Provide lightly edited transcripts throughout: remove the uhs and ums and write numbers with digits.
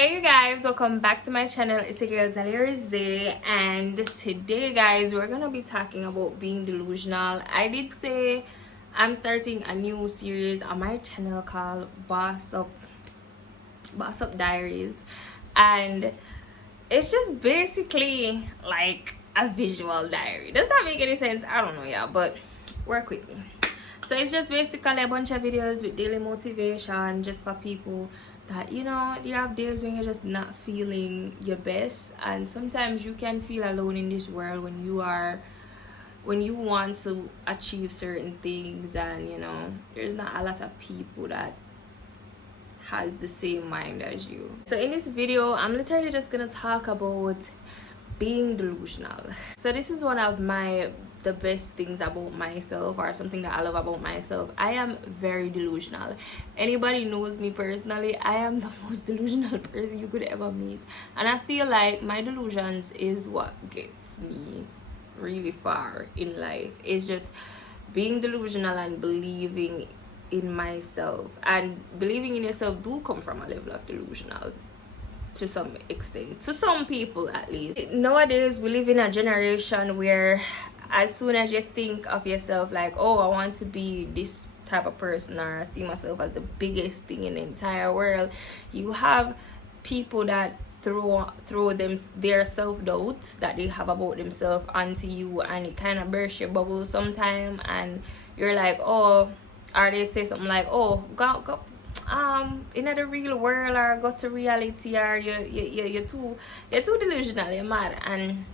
Hey you guys, welcome back to my channel. It's your girl Zaliarize, and today guys we're gonna be talking about being delusional. I did say I'm starting a new series on my channel called Boss Up Diaries, and it's just basically like a visual diary. Does that make any sense? I don't know, yeah, but work with me. So it's just basically a bunch of videos with daily motivation just for people that, you know, you have days when you're just not feeling your best, and sometimes you can feel alone in this world when you want to achieve certain things, and you know there's not a lot of people that has the same mind as you. So in this video I'm literally just gonna talk about being delusional. So this is one of the best things about myself, or something that I love about myself. I am very delusional. Anybody knows me personally, I am the most delusional person you could ever meet, and I feel like my delusions is what gets me really far in life. It's just being delusional and believing in myself, and believing in yourself do come from a level of delusional to some extent, to some people at least. Nowadays we live in a generation where as soon as you think of yourself like, oh, I want to be this type of person, or I see myself as the biggest thing in the entire world, you have people that throw their self-doubt that they have about themselves onto you, and it kind of bursts your bubble sometime, and you're like, oh, or they say something like, oh, go in the real world, or go to reality, or you're too delusional, you're mad. And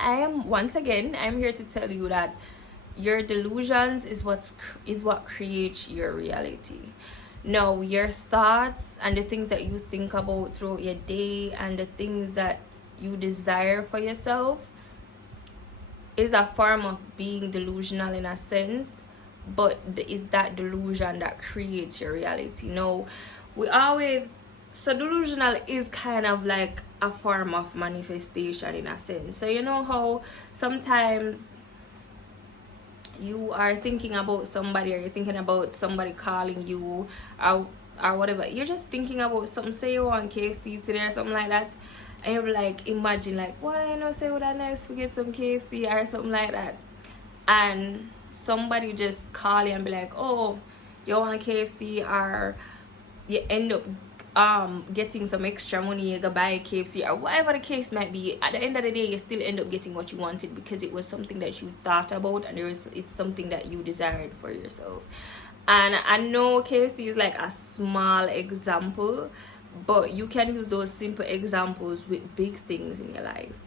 I'm here to tell you that your delusions is what creates your reality. No, your thoughts and the things that you think about throughout your day, and the things that you desire for yourself, is a form of being delusional in a sense, but it's that delusion that creates your reality. No, so delusional is kind of like a form of manifestation in a sense. So you know how sometimes you are thinking about somebody, or you're thinking about somebody calling you, or whatever, you're just thinking about something, say you want KC today or something like that, and you're like, imagine like, why you know say would I nice to get some KC or something like that, and somebody just call you and be like, oh, you want KFC, or you end up getting some extra money, you go buy KFC, or whatever the case might be. At the end of the day, you still end up getting what you wanted, because it was something that you thought about, and it's something that you desired for yourself. And I know KFC is like a small example, but you can use those simple examples with big things in your life,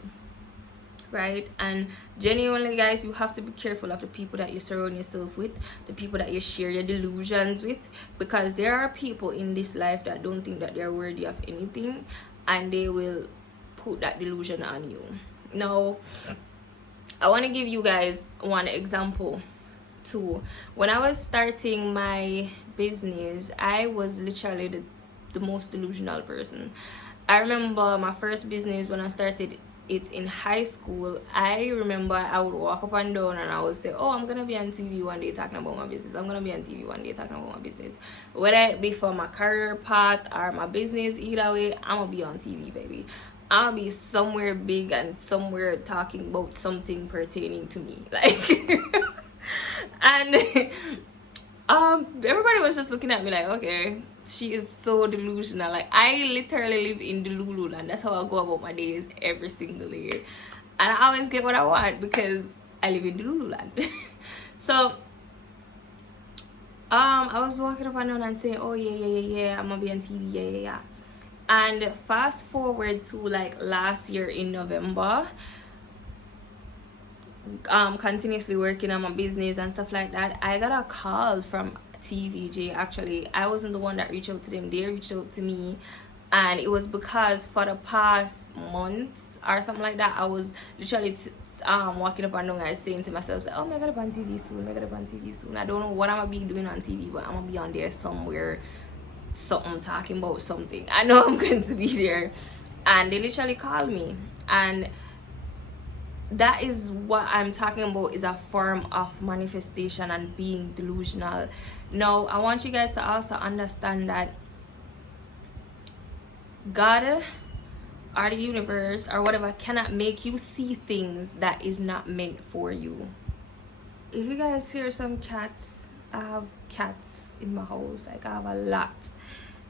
right? And genuinely guys, you have to be careful of the people that you surround yourself with, the people that you share your delusions with, because there are people in this life that don't think that they're worthy of anything, and they will put that delusion on you. Now I want to give you guys one example too. When I was starting my business, I was literally the most delusional person. I remember my first business when I started it in high school. I remember I would walk up and down and I would say, oh, I'm gonna be on TV one day talking about my business. I'm gonna be on TV one day talking about my business. Whether it be for my career path or my business, either way, I'm gonna be on TV, baby. I'll be somewhere big and somewhere talking about something pertaining to me, like and everybody was just looking at me like, okay, she is so delusional. Like, I literally live in Delulu, and that's how I go about my days every single day, and I always get what I want because I live in Delulu land. So I was walking up and down and saying, oh yeah, I'm gonna be on TV, yeah. And fast forward to like last year in November, continuously working on my business and stuff like that, I got a call from TVJ. Actually, I wasn't the one that reached out to them, they reached out to me, and it was because for the past months or something like that, I was literally walking up and down and saying to myself, oh, I'm gonna be on TV soon, I don't know what I'm gonna be doing on TV, but I'm gonna be on there somewhere, something talking about something, I know I'm going to be there. And they literally called me, and that is what I'm talking about, is a form of manifestation and being delusional. Now I want you guys to also understand that God or the universe or whatever cannot make you see things that is not meant for you. If you guys hear some cats, I have cats in my house. Like, I have a lot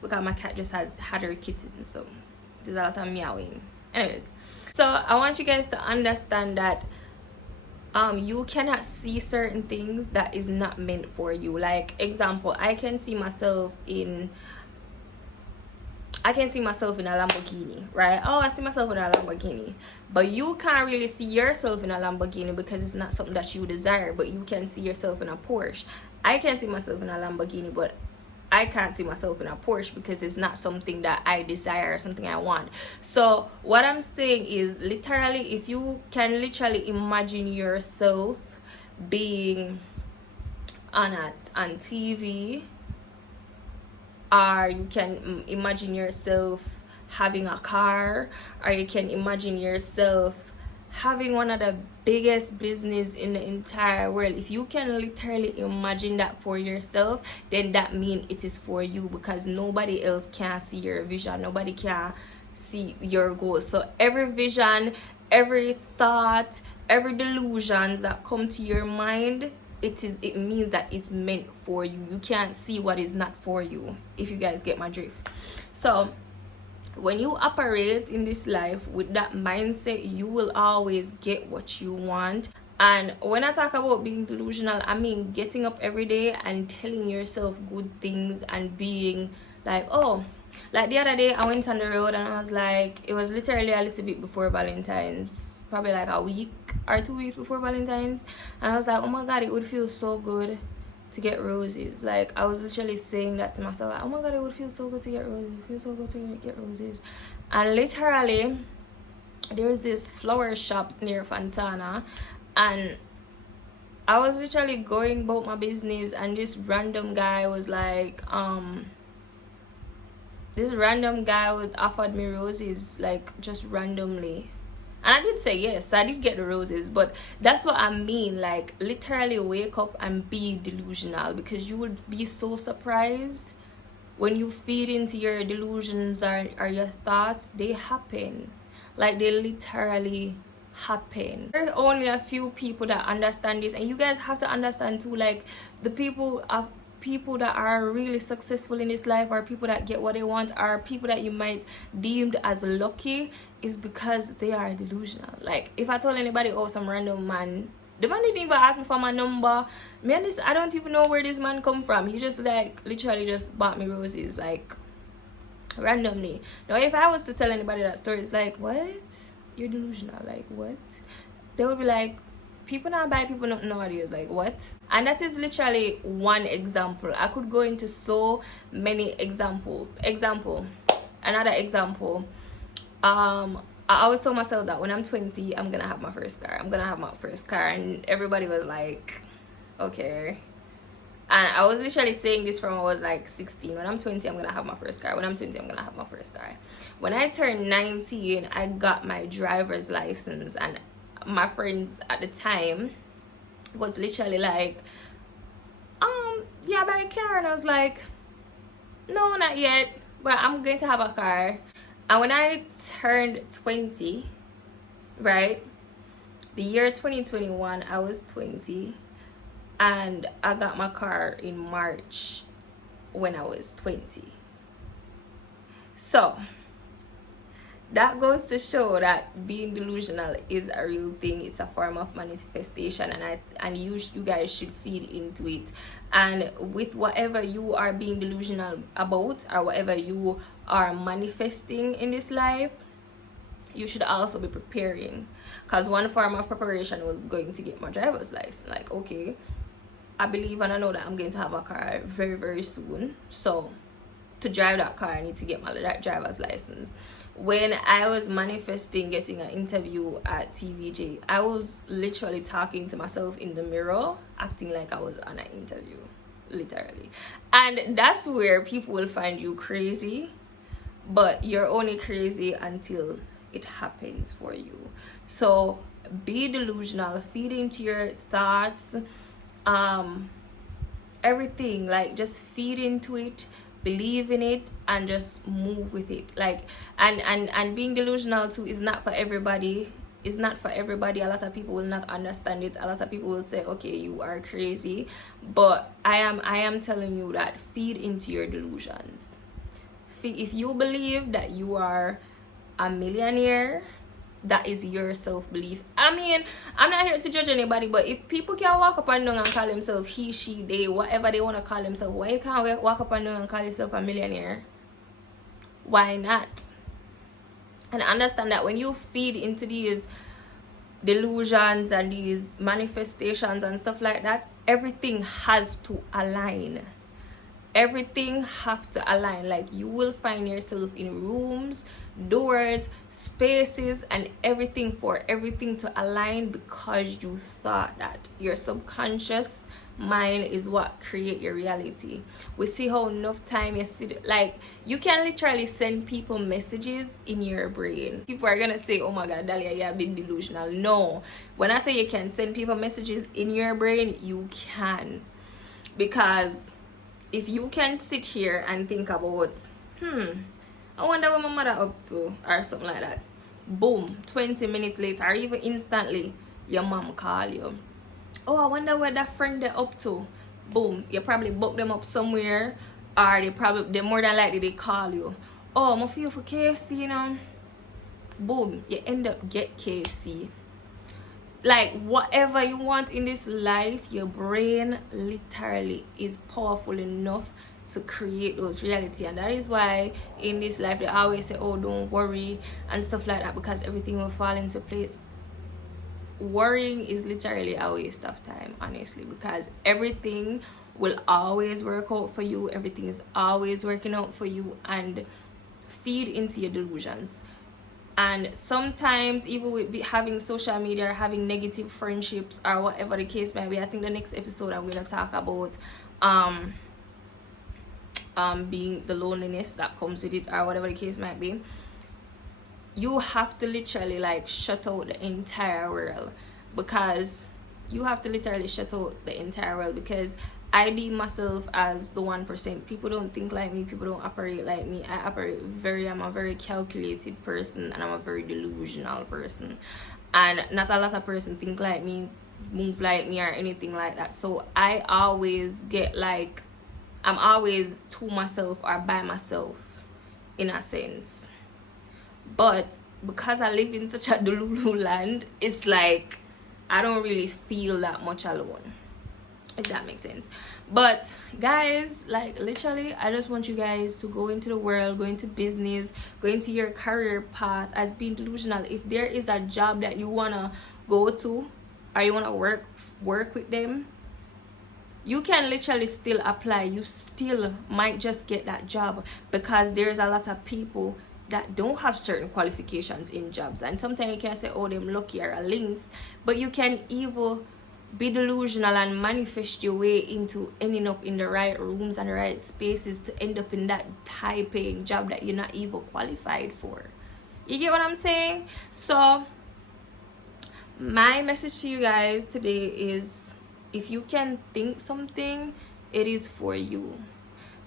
because my cat just had her kitten, so there's a lot of meowing. Anyways, so I want you guys to understand that you cannot see certain things that is not meant for you. Like, example, I can see myself in a Lamborghini, right? Oh, I see myself in a Lamborghini. But you can't really see yourself in a Lamborghini because it's not something that you desire. But you can see yourself in a Porsche. I can see myself in a Lamborghini, but I can't see myself in a Porsche because it's not something that I desire, something I want. So what I'm saying is, literally, if you can literally imagine yourself being on TV, or you can imagine yourself having a car, or you can imagine yourself having one of the biggest business in the entire world. If you can literally imagine that for yourself, then that means it is for you, because nobody else can see your vision, nobody can see your goals. So every vision, every thought, every delusions that come to your mind, it means that it's meant for you. You can't see what is not for you, if you guys get my drift. So when you operate in this life with that mindset, you will always get what you want. And when I talk about being delusional, I mean getting up every day and telling yourself good things and being like, oh, like the other day I went on the road and I was like, it was literally a little bit before Valentine's, probably like a week or 2 weeks before Valentine's, and I was like, oh my god, it would feel so good to get roses. Like, I was literally saying that to myself, like, oh my god, it would feel so good to get roses, it would feel so good to get roses. And literally there's this flower shop near Fontana, and I was literally going about my business, and this random guy was like, offered me roses, like, just randomly. And I did say yes, I did get the roses. But that's what I mean, like, literally wake up and be delusional, because you would be so surprised when you feed into your delusions or your thoughts. They happen, like, they literally happen. There are only a few people that understand this, and you guys have to understand too, like, the people that are really successful in this life, or people that get what they want, or people that you might deemed as lucky, is because they are delusional. Like, if I told anybody, oh, some random man, the man didn't even ask me for my number, man, I don't even know where this man come from. He just, like, literally just bought me roses, like, randomly. Now if I was to tell anybody that story, it's like, what, you're delusional, like, what? They would be like, people not buy people not nowadays, like, what? And that is literally one example. I could go into so many another example. I always told myself that when I'm 20, I'm gonna have my first car, and everybody was like, okay. And I was literally saying this from I was like 16. When I'm 20, I'm gonna have my first car. When I'm 20, I'm gonna have my first car. When I turned 19, I got my driver's license, and my friends at the time was literally like, yeah, buy a car. And I was like, no, not yet, but I'm going to have a car. And when I turned 20, right, the year 2021, I was 20, and I got my car in March when I was 20. So that goes to show that being delusional is a real thing. It's a form of manifestation, and you guys should feed into it. And with whatever you are being delusional about, or whatever you are manifesting in this life, you should also be preparing. Because one form of preparation was going to get my driver's license. Like, okay, I believe and I know that I'm going to have a car very, very soon. So to drive that car, I need to get my driver's license. When I was manifesting getting an interview at TVJ, I was literally talking to myself in the mirror, acting like I was on an interview, literally. And that's where people will find you crazy, but you're only crazy until it happens for you. So be delusional, feed into your thoughts, everything, like, just feed into it. believe in it and just move with it. Like, and being delusional too is not for everybody. It's not for everybody. A lot of people will not understand it. A lot of people will say, okay, you are crazy. But I am telling you that feed into your delusions. If you believe that you are a millionaire, that is your self-belief. I mean, I'm not here to judge anybody, but if people can walk up and down and call themselves he, she, they, whatever they want to call themselves, why you can't walk up and down and call yourself a millionaire? Why not? And understand that when you feed into these delusions and these manifestations and stuff like that, everything has to align. Everything have to align. Like, you will find yourself in rooms, doors, spaces, and everything for everything to align because you thought that. Your subconscious mind is what create your reality. We see how enough time you sit, like, you can literally send people messages in your brain. People are gonna say, oh my god, Dahlia, you're a bit delusional. No, when I say you can send people messages in your brain, you can. Because if you can sit here and think about, I wonder what my mother up to, or something like that, boom, 20 minutes later, or even instantly, your mom call you. Oh, I wonder what that friend they're up to. Boom, you probably book them up somewhere, or they more than likely they call you. Oh, I'm feel for KFC, you know. Boom, you end up get KFC. Like, whatever you want in this life, your brain literally is powerful enough to create those reality. And that is why in this life they always say, oh, don't worry and stuff like that, because everything will fall into place. Worrying is literally a waste of time, honestly, because everything will always work out for you. Everything is always working out for you. And feed into your delusions. And sometimes, even with having social media or having negative friendships or whatever the case may be, I think the next episode I'm going to talk about being the loneliness that comes with it, or whatever the case might be. You have to literally like shut out the entire world, because you have to literally shut out the entire world, because I deem myself as the 1%. People don't think like me. People don't operate like me. I'm a very calculated person, and I'm a very delusional person. And not a lot of person think like me, move like me, or anything like that. So I always get like, I'm always to myself or by myself, in a sense. But because I live in such a delulu land, it's like I don't really feel that much alone, if that makes sense. But guys, like, literally, I just want you guys to go into the world, go into business, go into your career path as being delusional. If there is a job that you want to go to, or you want to work with them, you can literally still apply. You still might just get that job, because there's a lot of people that don't have certain qualifications in jobs. And sometimes you can say, oh, them lucky or links, but you can even be delusional and manifest your way into ending up in the right rooms and the right spaces to end up in that high paying job that you're not even qualified for. You get what I'm saying? So my message to you guys today is, if you can think something, it is for you.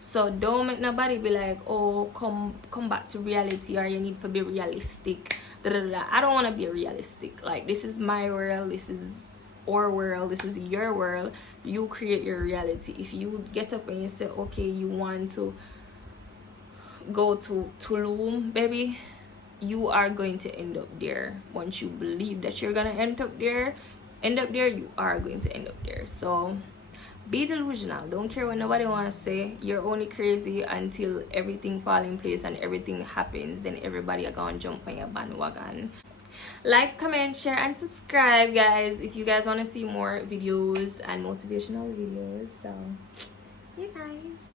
So don't make nobody be like, oh, come back to reality, or you need to be realistic. I don't want to be realistic. Like, this is my world, this is our world, this is your world. You create your reality. If you get up and you say, okay, you want to go to Tulum, baby, you are going to end up there. Once you believe that you're gonna end up there, you are going to end up there. So be delusional. Don't care what nobody want to say. You're only crazy until everything fall in place and everything happens. Then everybody are gonna jump on your bandwagon. Like, comment, share, and subscribe, guys, if you guys want to see more videos and motivational videos. So, yeah, guys.